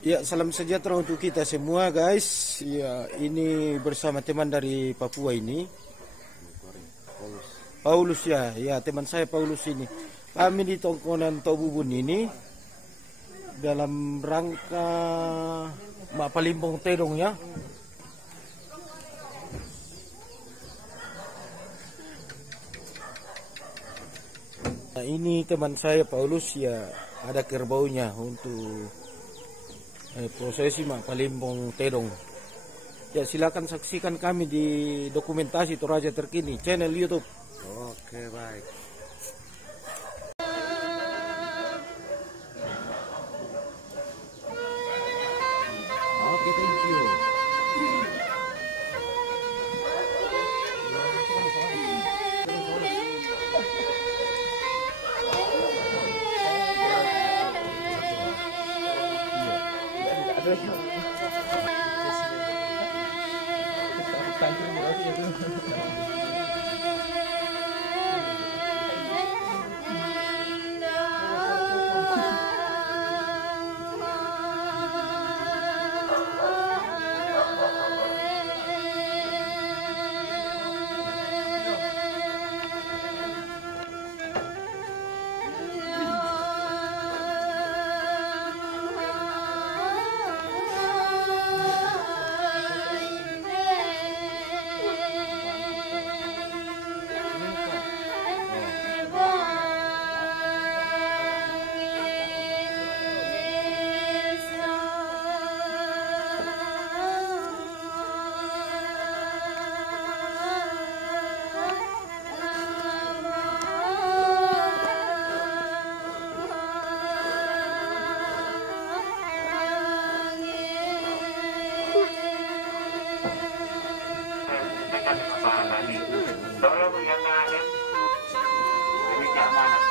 Ya, salam sejahtera untuk kita semua, guys. Ya, ini bersama teman dari Papua ini. Paulus ya, ya teman saya Paulus ini. Kami di tongkonan Tobubun ini dalam rangka Mak Palimpong Tedong ya. Nah, ini teman saya Paulus ya, ada kerbaunya untuk prosesi Mak Palimpong Tedong. Ya, silakan saksikan kami di dokumentasi Toraja Terkini channel YouTube. Oke, baik. Oke, thank you. Tolong yang ada ini keamanan.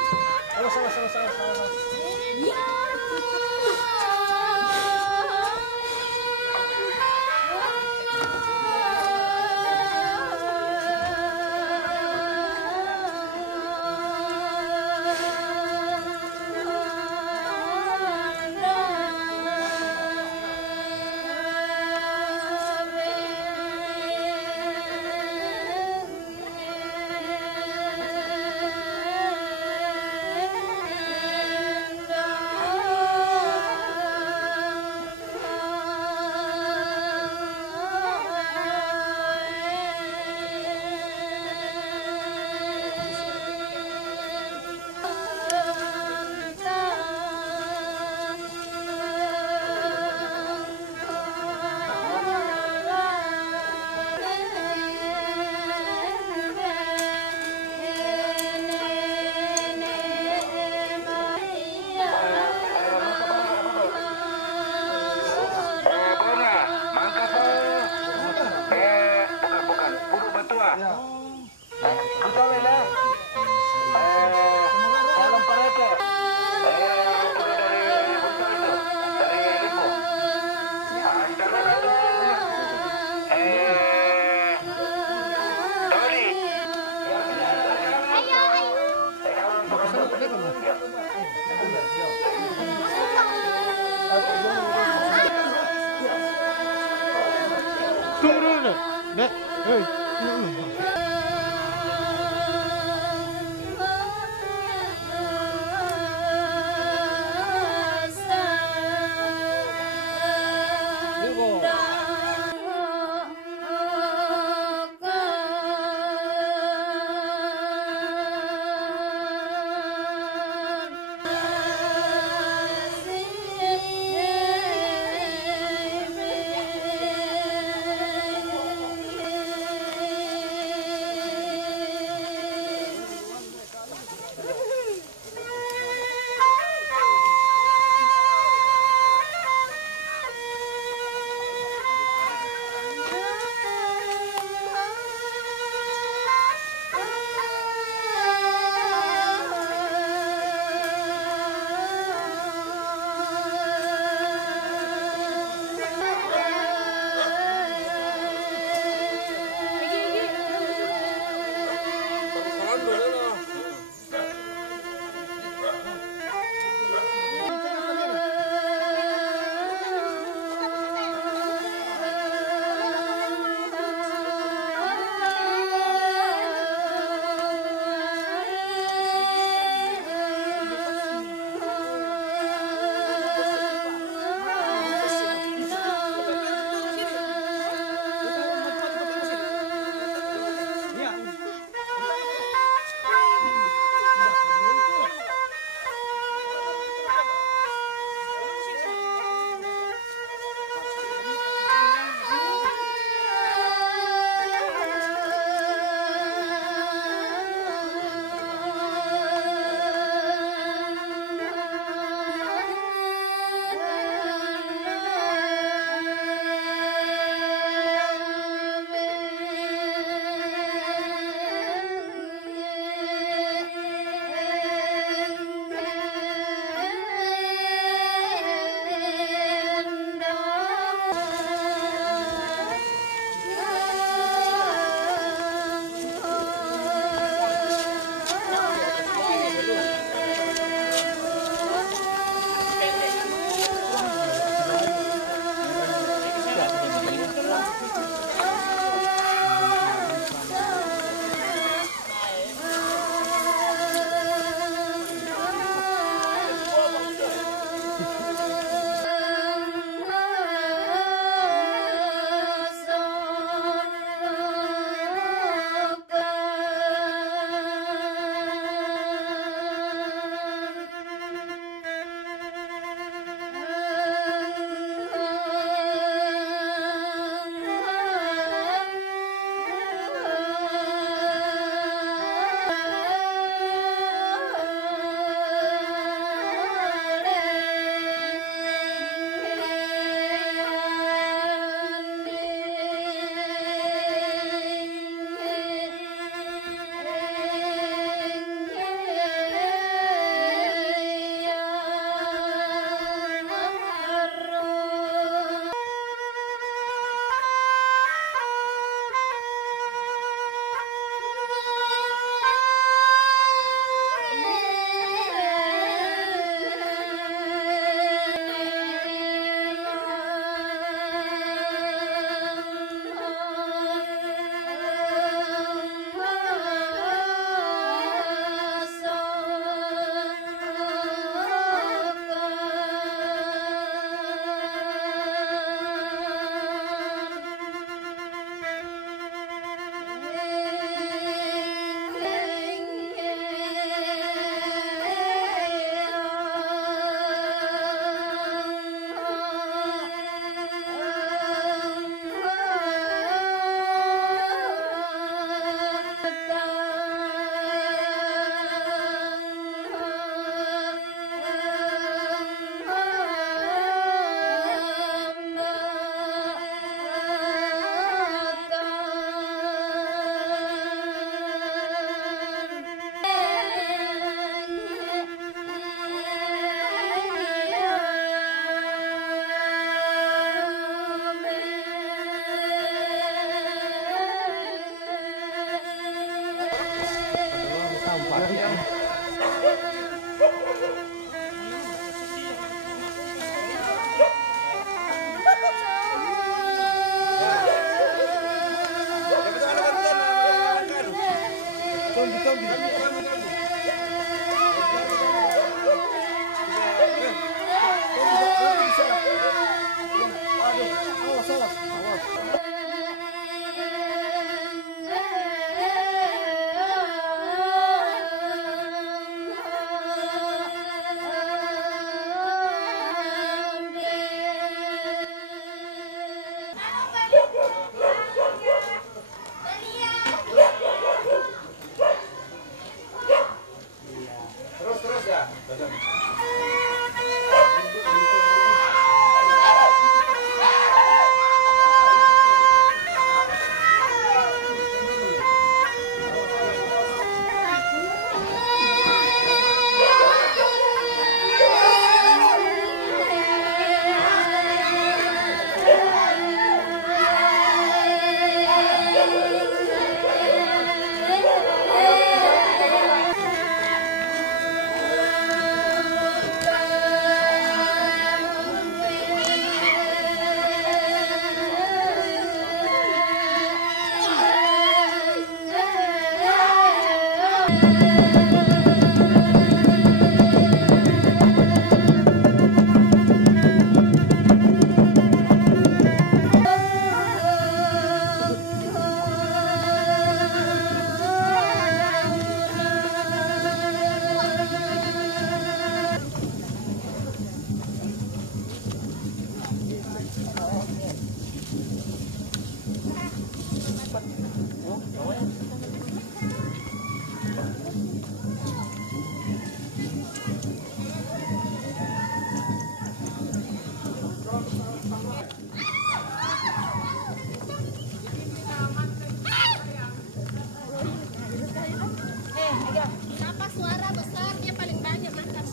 Siapa suara besar dia paling banyak makan.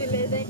Jeledek.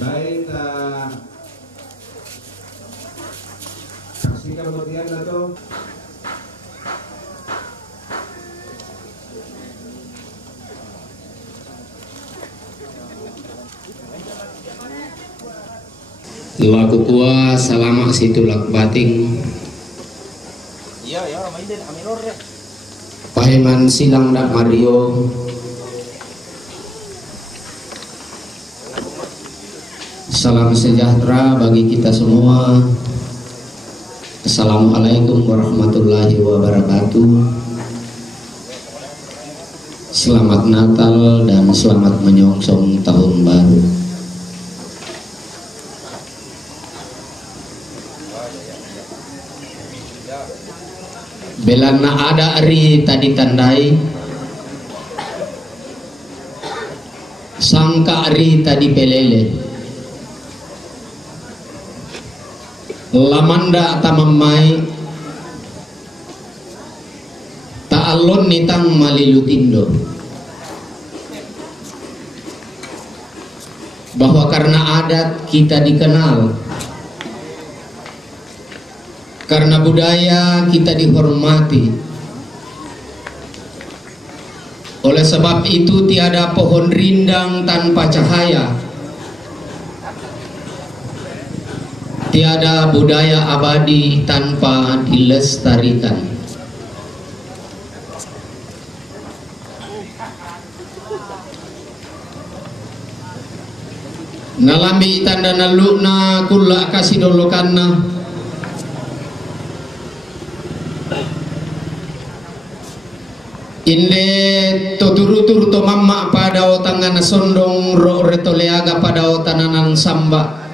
Baik, saksikan kemudian atau Laku kuah salama situlak bating. Iya, ya, mainin aminor ya. Paheman silang dak Mario. Salam sejahtera bagi kita semua. Assalamualaikum warahmatullahi wabarakatuh. Selamat Natal dan selamat menyongsong tahun baru. Belana ada ari tadi tandai, sangka ari tadi pelele, lamanda tamamai, ta'alon nitang malilutindo. Bahwa karena adat kita dikenal, karena budaya kita dihormati. Oleh sebab itu tiada pohon rindang tanpa cahaya, tiada budaya abadi tanpa dilestarikan. Nalambi tanda nalukna kulla kasih dolokanna, inde toturu-turu to mamma pada otangan sondong ro retoleaga pada otananan samba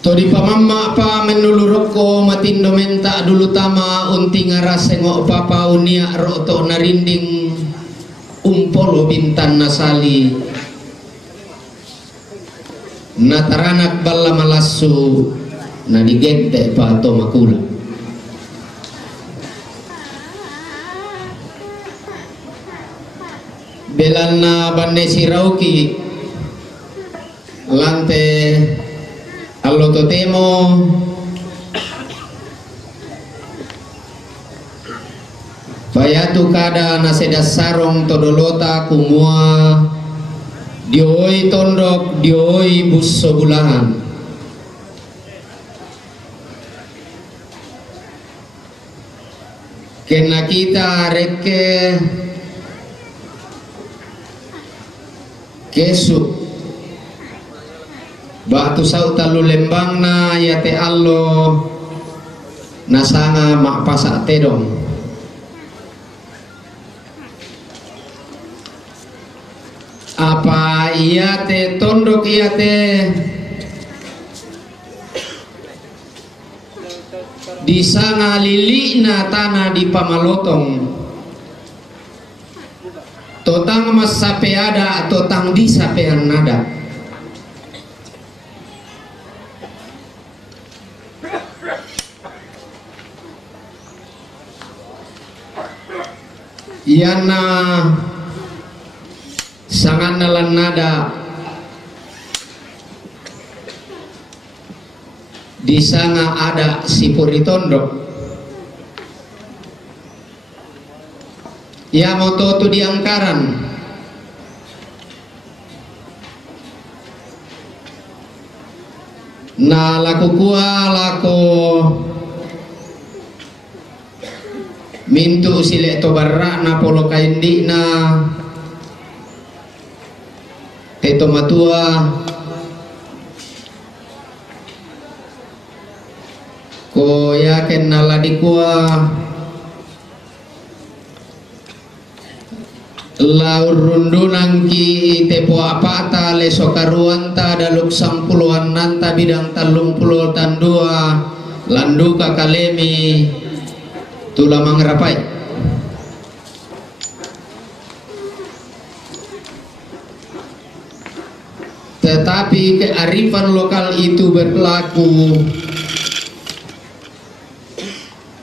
to di pamamma pa menuluroko matindo menta dulu tama unti ngarasengok papa unia ro to narinding umpolo bintan nasali nataranak balla malassu na digente pa to makula. Belana bande sirauki lante allo totemo fayatu kada naseda sarong todolota kumua dioi tondok dioi bus sebulahan kena kita reke kesuk batu sauta lu lembang na yate allo nasanga mak pasak tedong apa iate tondok iate disanga lilina tanah di pamalotong totang mas sape ada totang di sapean nada iana sangat nalan nada di sana ada si puri tondok ya moto tu di angkaran na laku kuah laku mintu silek to barra na polo kaindi na teto matua ko yaken naladi kuah laur rundunan ki tepo apata leso karuanta daluk sampuluan nanta bidang talung puluh tandua landuka kalemi tulamang rapai tetapi kearifan lokal itu berlaku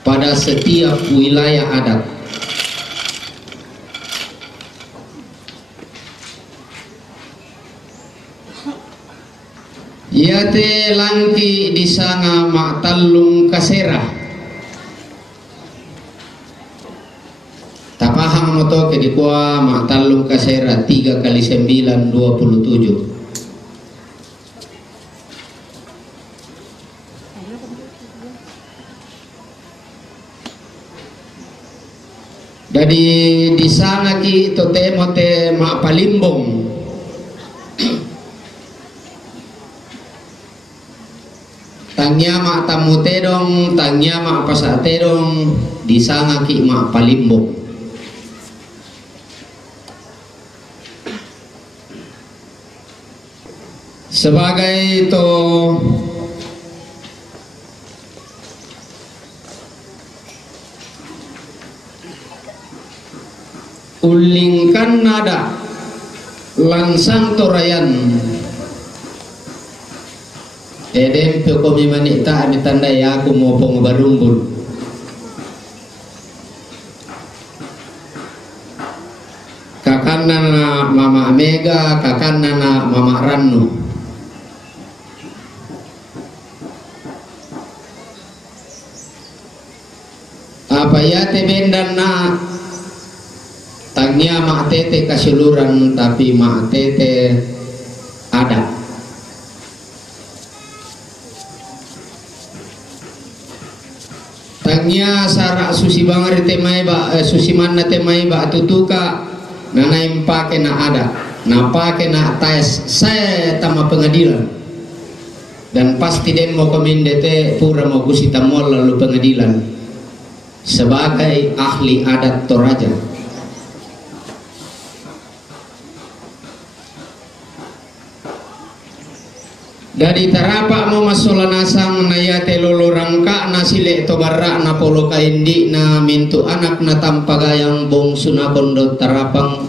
pada setiap wilayah adat. Yate langki disanga mak tallung kasera tapahang moto ke dikua mak tallung kasera 3 kali 9 27 Jadi di sana ki to temo te ma palimbong. Tangnya mak tamu tedong, tangnya mak pasak tedong, di sana ki mak palimbong. Sebagai to ulingkan nada langsang torayan edem pekomi manita ami tanda ya aku mau pengobarumbul kakana mama Mega, kakana mama Ranu. Apa ya tebendan na tangnya mak tete kasuluran tapi mak tete ada. Tangnya sarak susi bangar temai ba susi mana temai ba tutuka nana impake na ada na pake na tes saya tama pengadilan dan pasti dem mau komendete pura mau kusita mall lalu pengadilan sebagai ahli adat Toraja. Dari tarapak mau masola nasang na ya telolo rangka na sile to barra na polo kaindi na mintu anak na tampagayang bongsu na kondot tarapang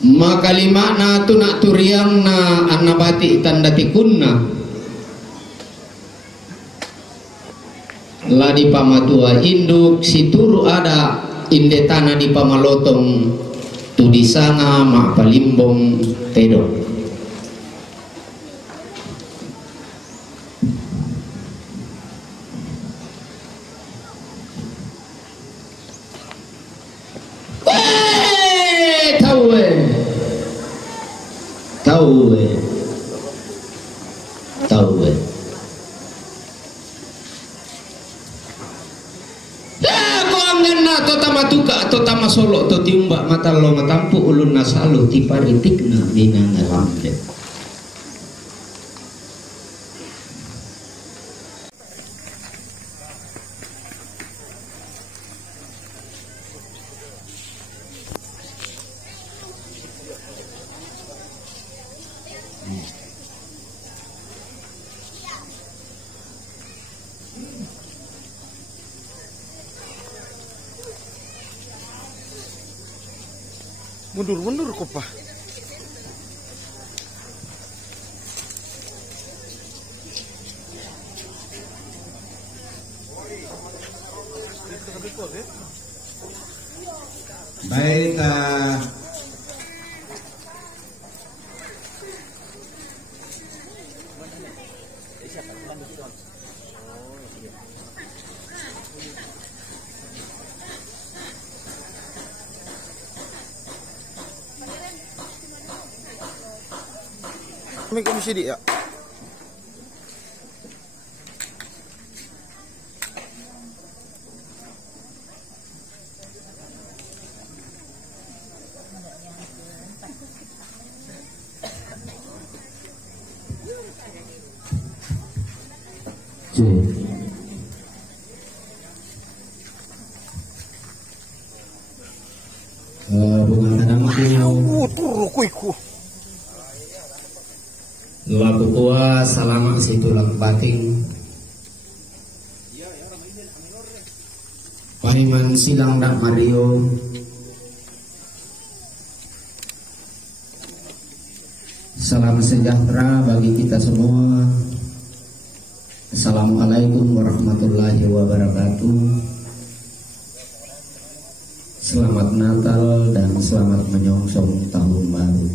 makalima na tunak turiang na anabati tanda tikunna ladi pamatua induk situru ada indetana di pamalotong tu di sana mak palimbong tedong. Tahu matuka atau tama solo atau tiumbak mata lo matampu ulun nasalu tiparitikna minang lambe. Mundur kok pak. Baik, Kami komisi dia. bunga tanamku turu kuiku. Laku tua salamak si tulang bating Paniman silang dak Mario salam sejahtera bagi kita semua. Assalamualaikum warahmatullahi wabarakatuh. Selamat Natal dan selamat menyongsong tahun baru.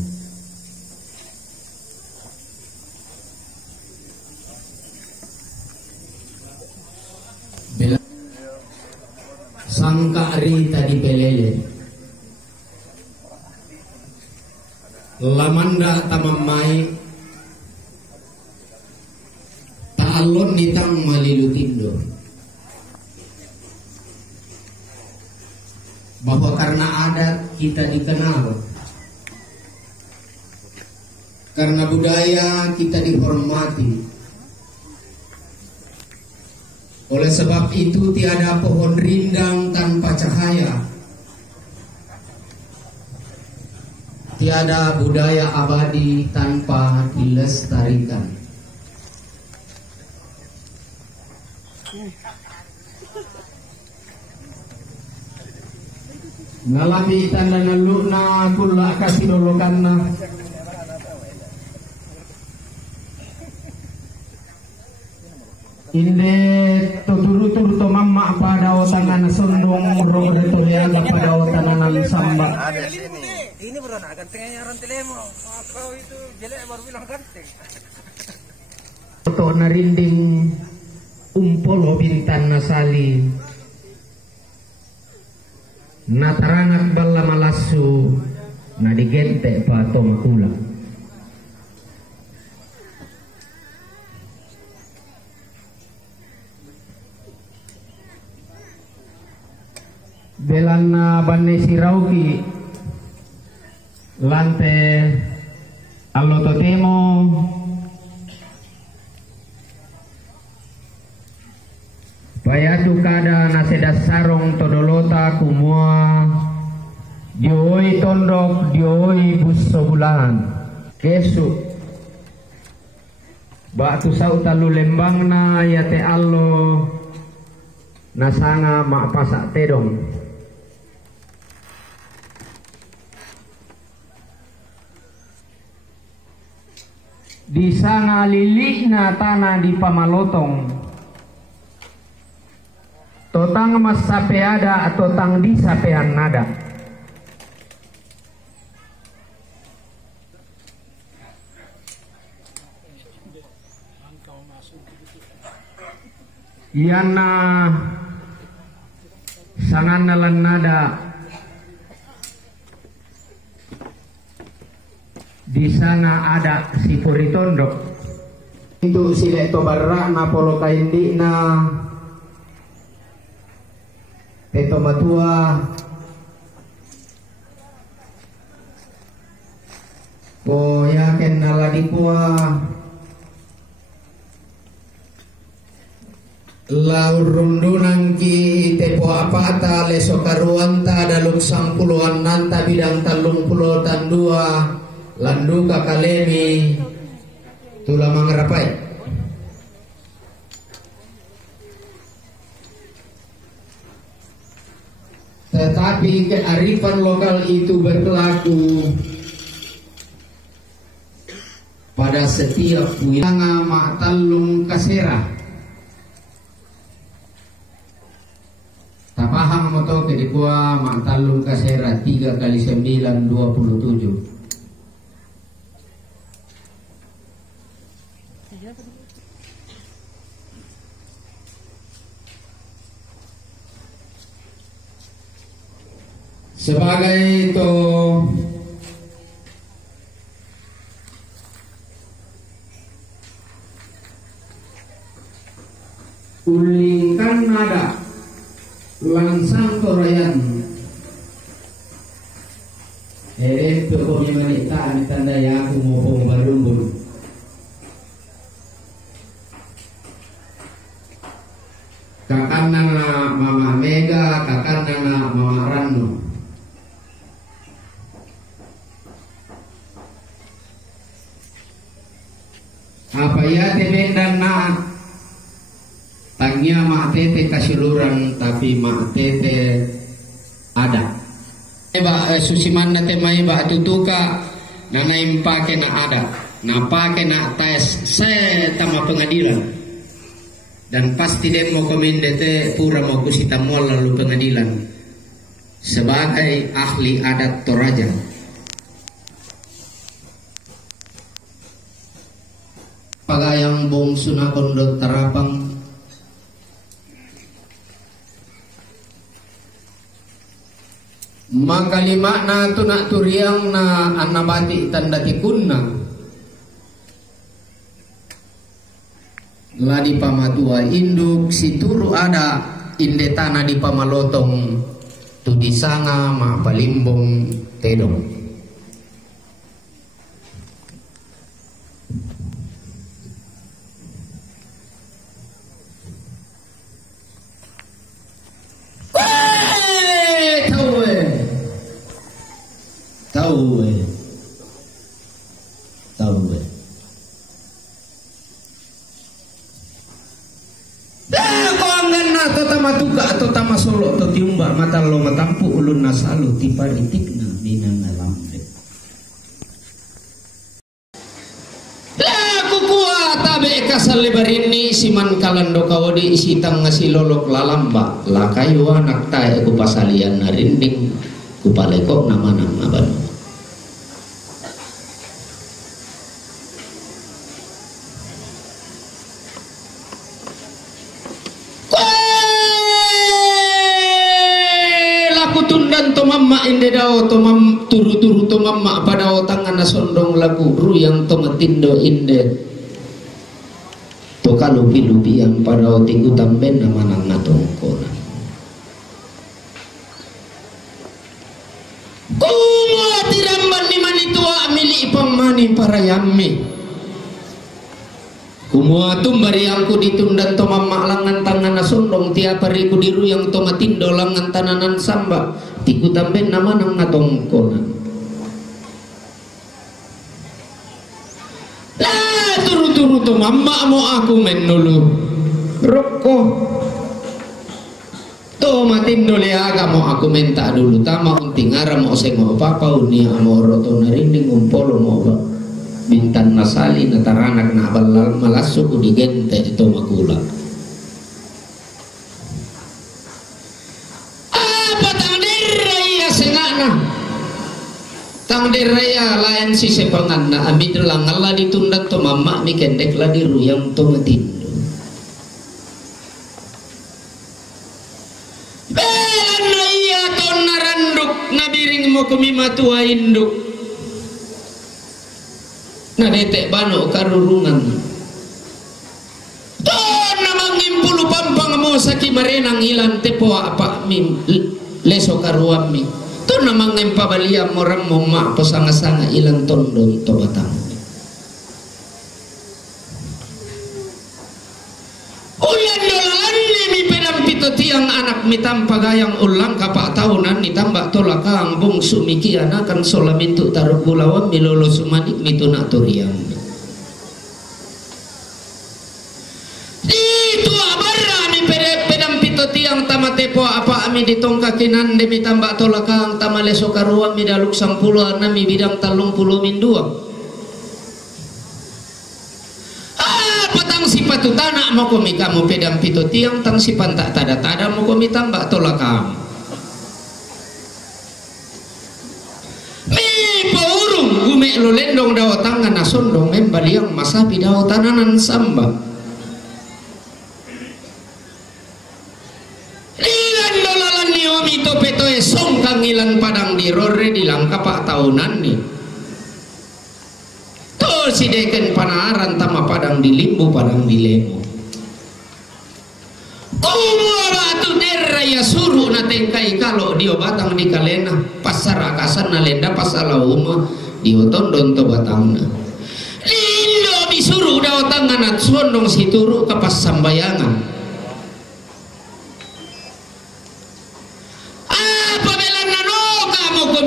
Sangka ari tadi pelele lamanda tamamai tak alon nitang malilutindo bahwa karena adat kita dikenal, karena budaya kita dihormati. Oleh sebab itu tiada pohon rindang tanpa cahaya, tiada budaya abadi tanpa dilestarikan. Ngalami tanda naluna kula kasidolokanna inde tuturu-turu to mamma pada otangan sondong roda toleaga pada otangan samba. Ada sini. Ini bro, nak gantengnya orang telemo. Kau itu jelek baru bilang ganteng. Foto narinding umpolo bintan nasali. Natarangat bala malasu na digente pa to makula. Belan na banne sirauki lante allo totemo payatu kada nasedas sarong todolota kumua dioi tondok dioi busso bulan kesu batu sau talu lembang na yate allo nasanga mak pasak tedong. Di sana lili na tanah di pamalotong totang mas sapeada atau tang di sapean nada iana sangan nalan nada di sana ada si Puritondok itu si leto barra na polo kaindi na teto matua ko yaken naladi kuah laur rundunan ki tepo apata leso karuanta daluk sangpuluhan nanta bidang talung pulau tandua landuka kalemi tula mangarapai tetapi kearifan lokal itu berlaku pada setiap wilayah mak talung kasera tapahang moto kedikua mak talung kasera 3 kali 9 27. Sebagai itu ulingkan nada langsang torayan itu kami menikah tanda ya aku mau barumbun kakana mama Mega kakana mama Ranu. Apa ya tebe dan na tanya mak tete kasiluran tapi mak tete ada. Eba susiman nate mai ba tutuka nana impake na ada. Na pake na tes se tama pengadilan. Dan pasti demo komendete pura mau kusitamol lalu pengadilan sebagai ahli adat Toraja. Pagayang bong sunakondot tarapang makalima na tunak turiang na anabati tanda tikunna ladi pamatua induk situru ada inde tanah di pamalotong tu disanga ma palimbong tedong. Tahu. Matuka atau tama solo atau tiumba mata lo matampu ulun nasalu tiparitikna minan alamde. Laku kuat tabe kasal lebarini siman kalando kawadi isitang ngasilolok lalamba lakayu anak tae ku pasalian narinding ku palekok nama-nama banu. Mamma inde dao to mam turu-turu to mamma pada tangan nasondong lagu ruyang to matindo inde to kalupi-lupi yang pada tiku tamben nama nang natongkona kumua tiramban ni manitua mili ipang mani para yammi kumua tumbari angku ditundan to mamma langan tangan nasondong tiap hari ku diruyang to matindo langan tananan samba tiku tamben nama nang natongkonan lah turu-turu to mamma mo aku menulu rokko to matindo leaga mo aku menta dulu tama unting ara mo sengo papa uni amoro to narinding umpolo mo ba bintan nasali nataranak na balal malasuk digente ito makula tang deraya lain si sepangan na amid lang Allah ditundak to mama mi kendek la diruyang to matindo belan na iya to naranduk nabiring mo kumimatua induk na detek bano karurungan to namangim pulu pampang mo sa kimarenang ilan tepo apa mi leso karuam mi to namang empabalia moram moma pasanga-sanga ilang tondon to batang uyan dolalan mi pedampito tiang anak mitam pagayang ulang kapak tahunan ditambah tolakang bungsu miki anakan solamintu taruh gulawan milolo sumadik mituna turiang itu abarra mi pedampito tiang tamatepo apa ami ditongkakinan demi tambak tolakang tamaleso karuang mi daluk 10 mi bidang 30 min 2 patang sifat tanah mau komi kamu pedang pito tiang tang sipan tak tada mau komi tambak tolakang mi paurung gume lo lendong dawa tangan nasondong membaliang masapi dawa tananan samba petoe songkang ilan padang di rore di langka pak tahunan nih to si deken panaran tama padang di limbu padang di lemo kumua batu deraya suruh na tengkai kalau dio batang di kalena pasar akasan na lenda pasala uma dio tondon to batangna lindo disuruh daw tangan at sondong situru kapas sambayangan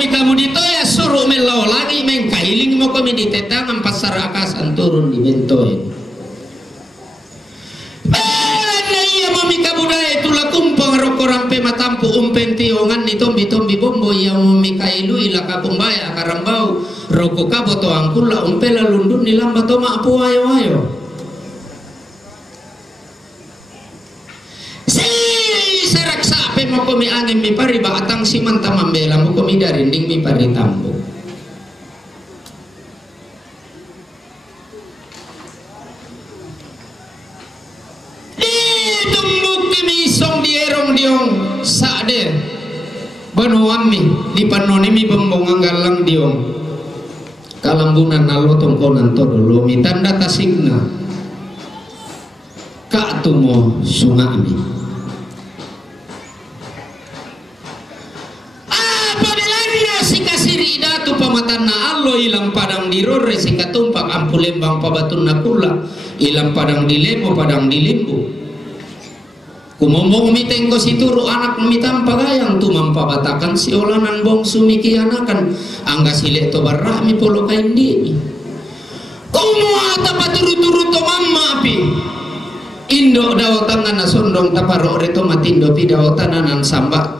kamu ditoya suruh melau lagi mengkailing mau kami ditetangan pasar akasan turun di bentoy belanda iya mami kabudaya itulah kumpang rokorampe matampu umpen tiongan ni tombi bombo yang mami kailu ila kakumbaya karambau roko kaboto angkula umpela lundun ni lamba toma apu ayo mau komi angin mi pari batang si manta mambela mau komi darinding mi pari tambo di tumbuk kimi song di erong diong sade banu ammi di panoni mi bembong anggalang diong kalambunan nalo tongkonan todo lo mi tanda tasigna tumo sungami. Apabila si kasiri datu pamatana allo ilang padang dirore si katumpak ampulembang pabatun nakula ilang padang dilemo padang dilimbu. Kumombong miteng ko si turu anak mitam pagayang tumampa batakan si olanan bong sumiki anakan angga sile to barra mi polo kain di kumua tapa turu-turu to mamma api indo daw tangan na sondong taparo reto matindo pi daw tananan samba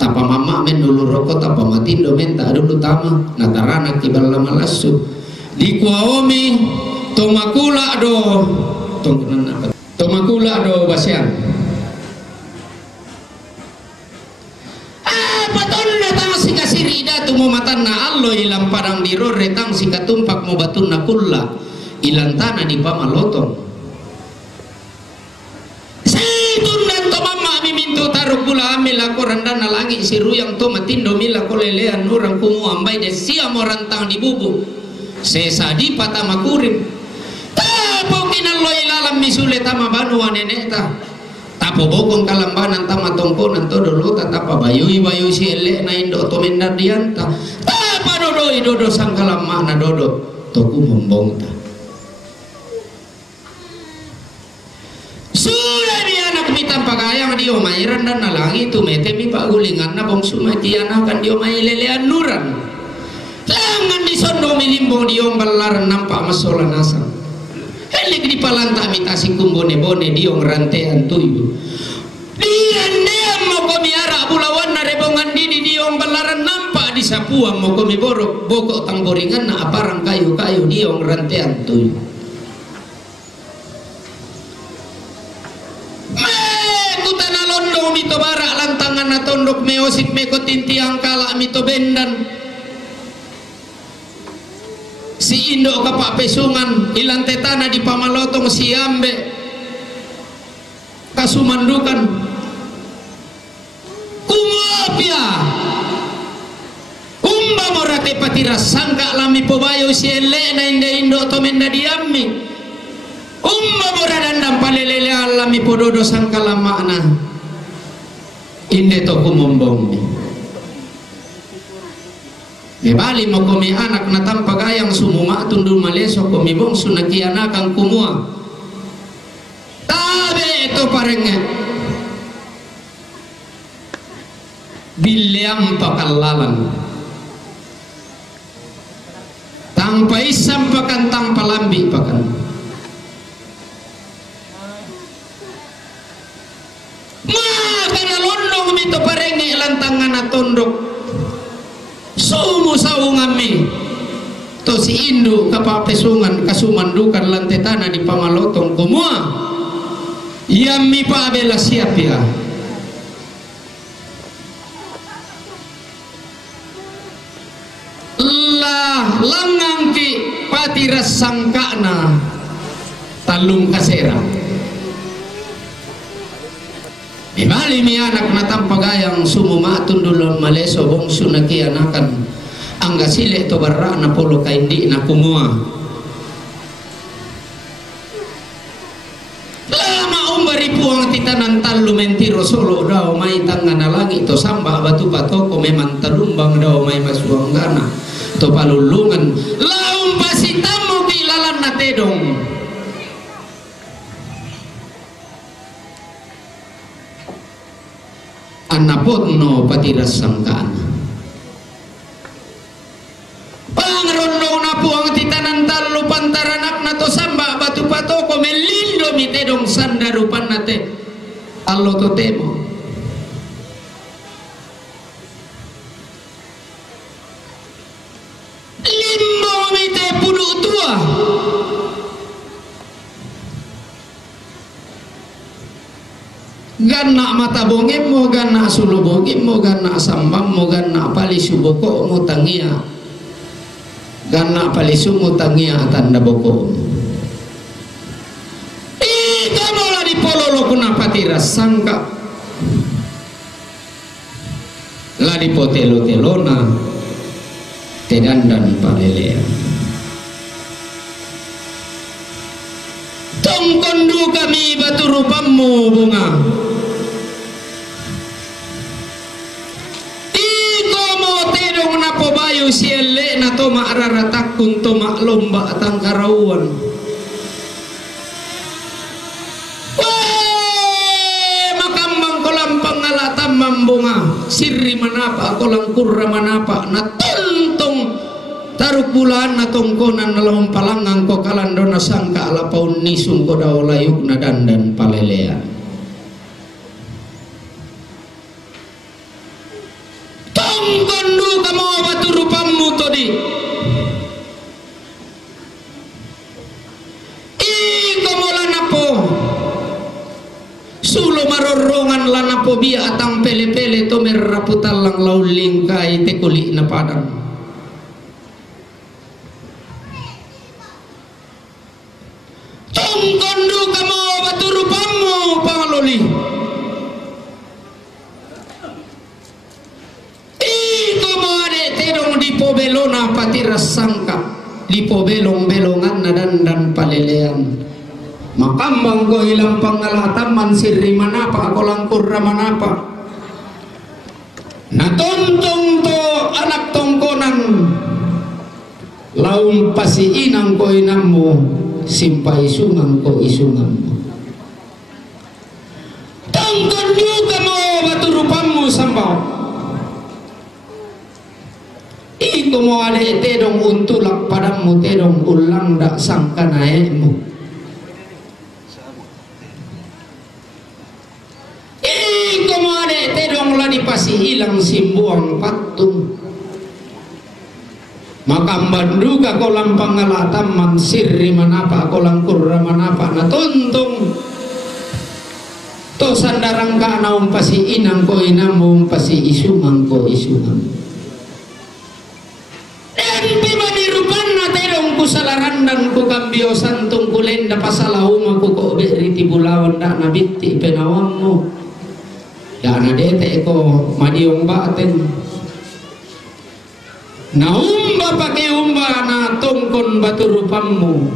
tapa mama men dulu rokok tapa matindo men tak dulu tama natarana kibal lama lasu di kuaomi tomakula do tomakula do basian patonna tang si kasirida tumo matanna allo ilang padang dirore tang si katumpak mo batun na kulla ilang tanah di pamalotong saytun dan to mama miminto taruh gula amil ako randan na langi si ruyang to matindo mila ko lelean nurang kumu ambay de siya mo rantang di bubu sesa di pata makurim tapo kinallo ilalam misule tama banuan neneta tapo bokong kalambanan tama tongkonan to dulu tatapa bayu si ele na indo to mendadian ta tapa dodo idodo sang kalamah na dodo toku mombong ta sudah di anak mitam pagayang dio mairan dan nalangi tu mete mi pagulingan na bong sumakiana kan dio mai lelean nuran langan di sondo milimbong dio balaran nampak masolan asam helik di palanta mitasi kumbone bone diong rantean tuyu dian mo komi ara bulawan na rebongan didi diong balaran nampak di sapuang mo komi borok bokok tangboringan na aparang kayu-kayu diong rantean tuyu me kutana londo mito barak lantangan na tondok meosik meko tintiang kala mito bendan si Indo kapak pesungan ilang tetana di pamalotong si ambe kasumandukan kumapia umba morate patira sangka lami pobayo si ele na inde Indo to menda diammi umba moradandam palelele alami pododo sangka lamana inde to kumombong Bali mo komi anak na tampagayang sumuma tundul maleso komi bong sunakianakang kumua tabe ito parenge bilyang pakallalan tangpa isam pakan tangpa lambi pakan maka nalondong ito parenge lantangan na tondok sumu saungami to si Indo kapapesungan kasumandukan lantetana di pamalotong kumua yammi pa bela siap ya lah langang ki patiras sangkana talung kasera Ibali mi anak na tampagayang sumuma tundulon maleso bong sunaki anakan angga sile to barra na polo kaindi na kumua lama umbari puang titanan talu mentiro solo daw may tangan na langi to samba batu patoko memang talumbang daw may masuanggana to palulungan laum pasitamu kilalan na tedong anapot no patiras sangkaan pangrondong na po ang titanan talo pantaranak na to samba batu patoko melindo mitedong sandarupan nate allo to temo limbo mite pudu tua ganna mata bongem mo ganna sulu bongem mo ganna sambam mo ganna palisu boko mo tangia ganna palisu mo tangia tanda boko kamu lah di pololo kuna patira sangka lah di potelo telona tedandan palelea to Tongkondu kami batu rupamu bunga. Iko mo tedong na po bayo siele na to maararatakun to maklomba at ang karawan. Makambang ko lang pangalatam mambunga. Siri manapa ako lang kurra manapa na tuntong taruk bulan na tongkonan na lamang palangang ko kalando na sangka alapaun nisung ko daw layuk na dandan palelean. Tongkondu kamo baturupamu todi. Iko mo lanapo. Sulo marorongan lanapo biya atang pele-pele to merraputal lang lauling kay tekuli na padang. Tongkondu kamo baturupamu pangaloli. Iko mo ade tedong di pobelona patiras sangka di pobelong-belongan na dandan palelean. Makambang ko ilang pangalataman sirri manapa ako lang kurra manapa. Natontong to anak tongkonan laung pasiinang ko inam mo simpay sungang ko isungang mo. Tongkondu kamo baturupamu sambaw. Iko mo ade tedong untulak padamu tedong ulang dak sangka nae mo. Iko mo ade tedong ladi pasi ilang simbuang patung. Makambanduga ko lang pangalatam man sirri manapa ko lang kurra manapa na tuntong to sandarang ka na umpasi inang ko inam mo umpasi isungang ko isungang. Enti manirupan na terong ko sa larandan ko kambyo santong kulen na pasalahuma ko ko beriti bulawan na nabiti penawang mo. Ya na dete ko madiong baten. Naumba pakai umba na tongkon baturupamu.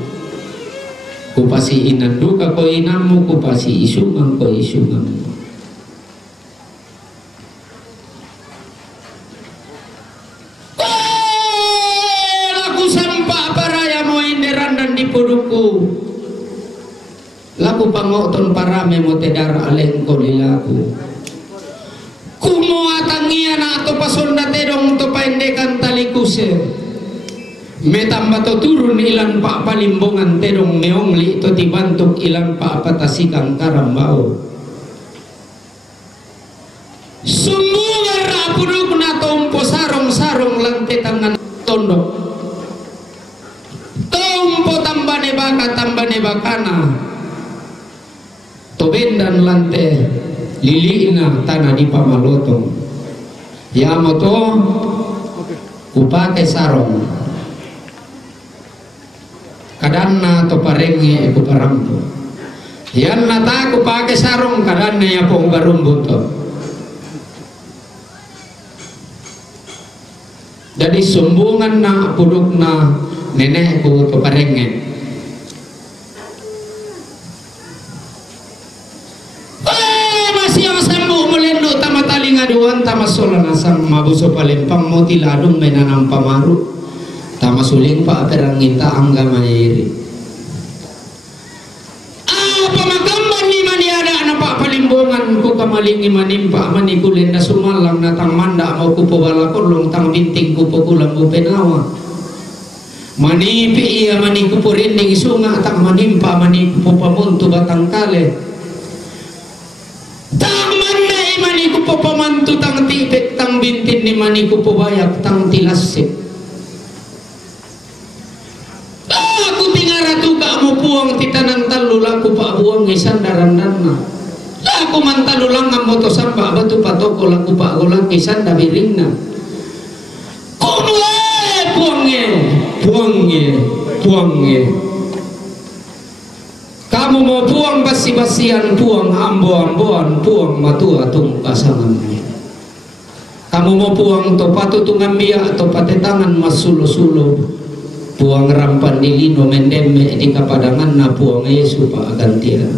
Kupasi inanduka ko inamu kupasi isungang ko isungang. Laku sampa paraya mo inderandan di puruku. Laku pangoton parame mo tedar aleng ko lilaku. Kumuatangia na ato pasonda tedong to paendekan talikuse. Metamba to turun ilan pa palimbongan tedong meongli to tibantuk ilan pa patasikan karambao. Sumbungan rapuruk na tompo sarong-sarong lante tangan tondok. Tompo tambane bakana. Tobendan lante liliina tanah di pamalotong. Ya moto kupake sarong. Kadanna to parenge ku parampo. Yan nata kupake sarong kadanna ya pong barumbuto. Jadi sumbungan na puduk na nenekku to parenge. Aduan tamasola nasang mabuso palempang mo tiladong may nanang pamaru tamasuling pa perangita angga mayiri pamagamban ni maniada na pa palimbongan ko kamalingi manimpa manikulen na sumalang na tang manda mo kupo balakorlong tang binting kupo kulang upenawa manipi iya manikupo rinding sunga tang manimpa manikupo pamunto batang kale maniku po pamantu tang tipet tang bintin ni maniku po bayak tang tilasip. Aku tingara tu ka mo puang titanan talula ko pa buang isan darandan na. Laku mantalulang ang moto samba batu patoko laku pa ulang isan dabiring na. Kumwe puangye. Kamu mau puang basi-basian, puang ambo-amboan, puang matua tung pasangan. Kamu mau puang to patutungan biya atau patetangan mas sulo-sulo. puang rampan dilino mendeme di kapadangan na puang Yesu pa gantian.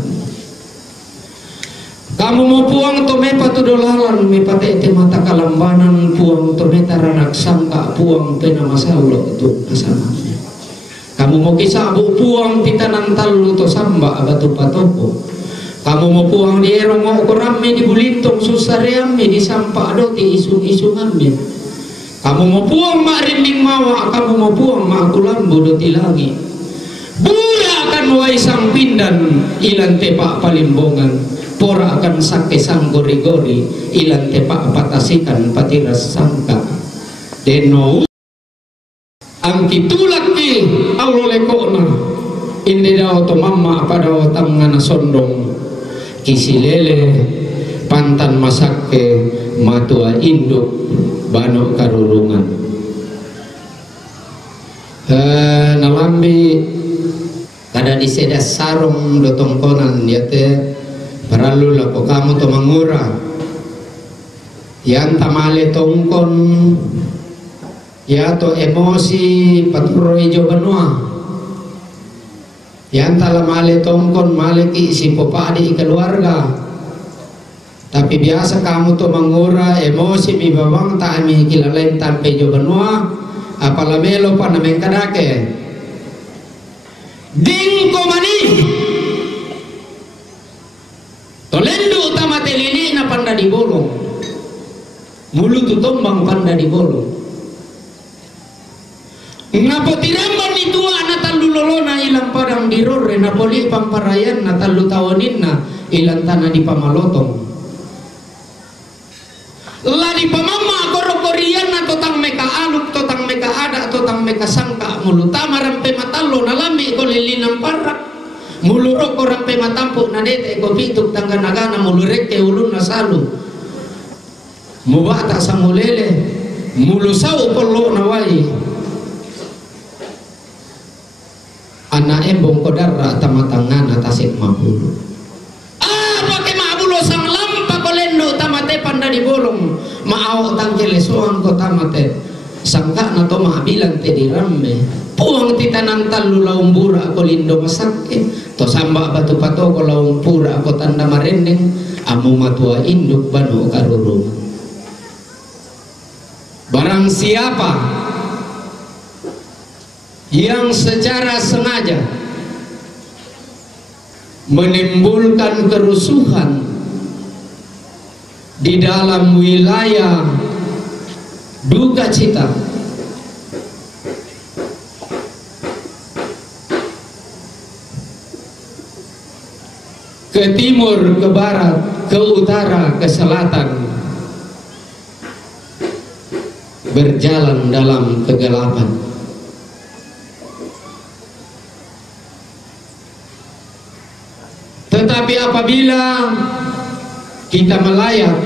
Kamu mau puang to me patudolalan me patete mata kalambanan puang to me taranak sangka puang pena masaulo tu kasana. Kamu mau kisabu puang titanan talu to samba abatu patoko. Kamu mau puang di erong mau korame di bulintong susareame di sampah doti isung-isung amin. Kamu mau puang mak rinding mawa, kamu mau puang mak kulambu doti lagi. Bula akan waisang pindan ilan tepak palimbongan. Pora akan sake sang gori-gori ilan tepak patasikan patiras sangka. Deno ang kitulak ki aulo lekona indi daw to mamma pada otang ngana sondong kisilele pantan masake matua induk bano karurungan nalambi kada disedas sarong dotongkonan yate paralu lako kamu to mangura yan tamale tongkon ya to emosi paturoi jo banua yan talamale tongkon maleki si popadi keluarga tapi biasa kamu to mangura emosi mi babang tami kilalain tampe jo banua apalamelo pa namen kadake ding ko mani tolendo utama telili na panda di bolong mulut tombang panda di bolong ngapotiramban itu anak talu lolona ilang padang dirore napoli pamparayan na talu tawanin na ilang tanah di pamalotong la di pamama korokorian na totang meka aluk totang meka ada totang meka sangka mulu tamarampe matalo nalami ko lilinang parak mulu roko rampe matampu na dete ko pituk tangga nagana mulu reke ulun na salu mubata samulele mulu sau polo nawai anak embong kodara tamatangan atasik mabulu pakai mabulo sang lampa kolendo tamate panda di bolong maaw tangkele soang ko tamate sangka na to mabilan te di ramme puang titanan talu laumbura ko lindo masake to samba batu pato ko laumpura ko tanda marendeng amu matua induk banu karurung barang siapa yang secara sengaja menimbulkan kerusuhan di dalam wilayah duka cita ke timur, ke barat, ke utara, ke selatan berjalan dalam kegelapan. Tetapi apabila kita melayat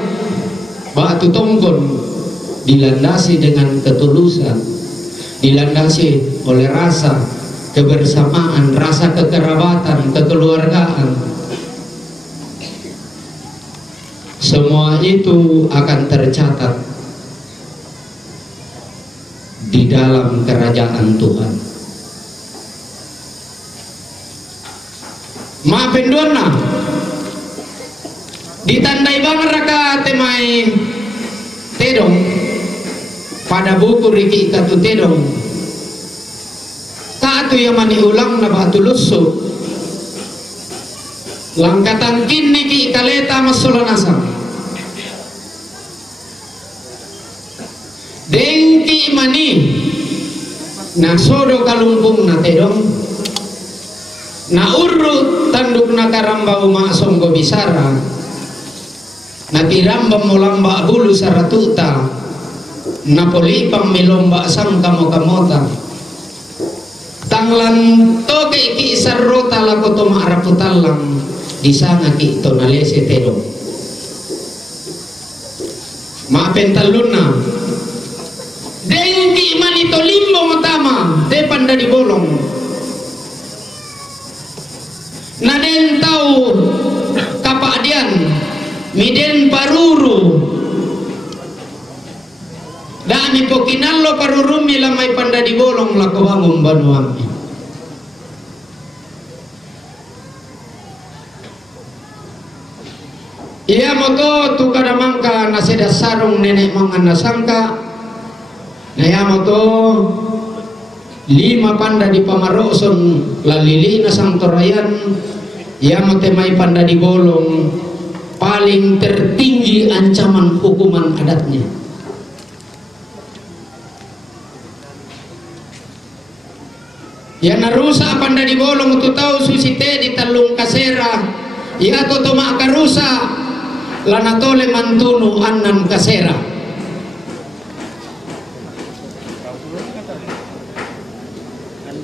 batu tongkon dilandasi dengan ketulusan, dilandasi oleh rasa kebersamaan, rasa kekerabatan, kekeluargaan, semua itu akan tercatat di dalam kerajaan Tuhan. Maafin dona ditandai banget raka temai tedong pada buku Riki Katu Tedong katu yang mani ulang na batu lusu langkatan kini ki kaleta masolanasam dengki mani nasodo kalumpung na tedong na urut tanduk na karambau maasong bisara na tirambang mulamba bulu saratuta na polipang milomba sang kamokamota tanglan toge ki sarrota lakoto maaraputalang disanga ki tonalese tedong maapentaluna dengki manito limbo matama depan dari bolong na den tau kapadian miden paruru dami po kinallo parurumi lamay panda di bolong lako bangun banuang. Iya moto tu kada mangka nasida sarung nenek mangan nasangka. Naya moto 5 panda di pamaroson lalili na sang torayan. Ia motemai panda di golong paling tertinggi ancaman hukuman adatnya. Ya narusa panda di golong tu tahu susite di talung kasera. Ya to toma karusa lanatole mantunu anan kasera.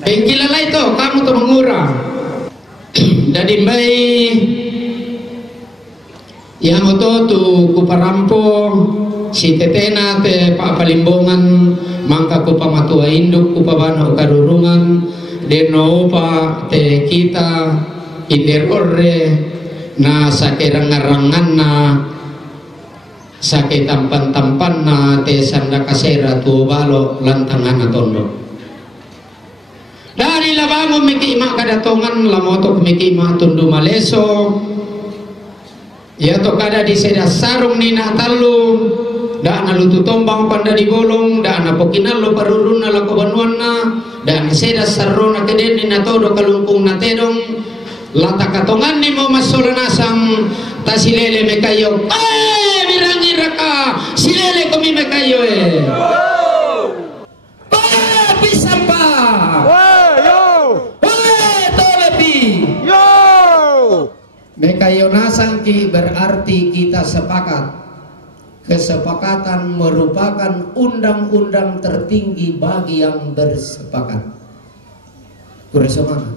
Kilala itu kamu tuh mengurang. Dari bayi yang moto tu kuparampo si tetena te pak palimbongan mangka ku pamatua induk ku pabana karurungan deno pa te kita inderore na sakerangarangan na sake tampan-tampan na te sanda kasera tu balo lantangan na tondo. Dari labangon miki ima kadatongan lamotok miki ima tundu maleso. Ya to kada di seda sarung nina talu. Da na lutu tombang panda di bolong, da na pokinalo parurun na lako banuanna, da na seda sarona keden nina todo kalungkung na tedong. Lata katongan ni mo masolanasang ta silele mekayo. Mirangira ka silele ko mi mekayo pisamba. Mekayonasan ki berarti kita sepakat. Kesepakatan merupakan undang-undang tertinggi bagi yang bersepakat. Kurang semangat.